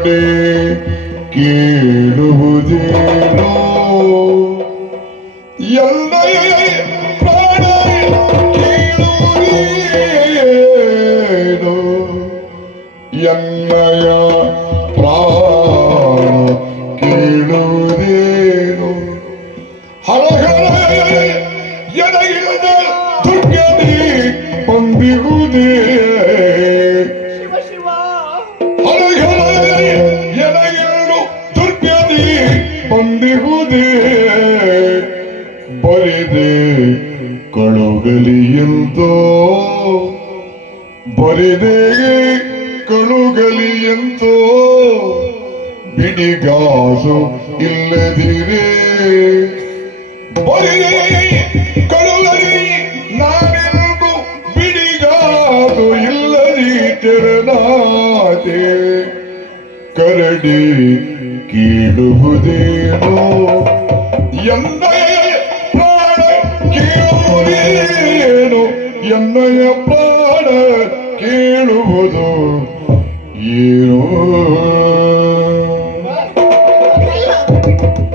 ಪ್ರಾಣನೆ ಕೇಳುವುದೇನೋ ಎನ್ನಯ ಪ್ರಾಣ ಕೇಳುವುದೇನೋ ಎನ್ನಯ ಪ್ರಾಣ ಕೇಳುವುದೇನೋ ಹರ ಹರ ಎಡೆಯಿಲ್ಲದ ದುರ್ಗದಿ ಹೊಂದಿರುವುದೇ ಹರ ಹರ ಎಡೆಯಲು ದುರ್ಗದಿ ಹೊಂದಿರುವುದೇ ಬರಿದೆ ಕಳುಗಲಿ ಎಂತೋ ಬರಿದೆ ಕಳುಗಲಿ ಎಂತೋ ಬಿಡಿಗಾಸು ಇಲ್ಲದಿರೇ ಬರಿದೆ ಕಳುಗಲಿ ನಾನೆಂದು ಬಿಡಿಗಾಸು ಇಲ್ಲದಿ ತೆರನಾದೆ ಕರಡಿ ಕೀಳುವುದೇನೋ ಎನ್ನಯ ಪ್ರಾಣ ಕೇಳುವುದೇನೋ ಎನ್ನಯ ಪ್ರಾಣ ಕೇಳುವುದು ಏನೋ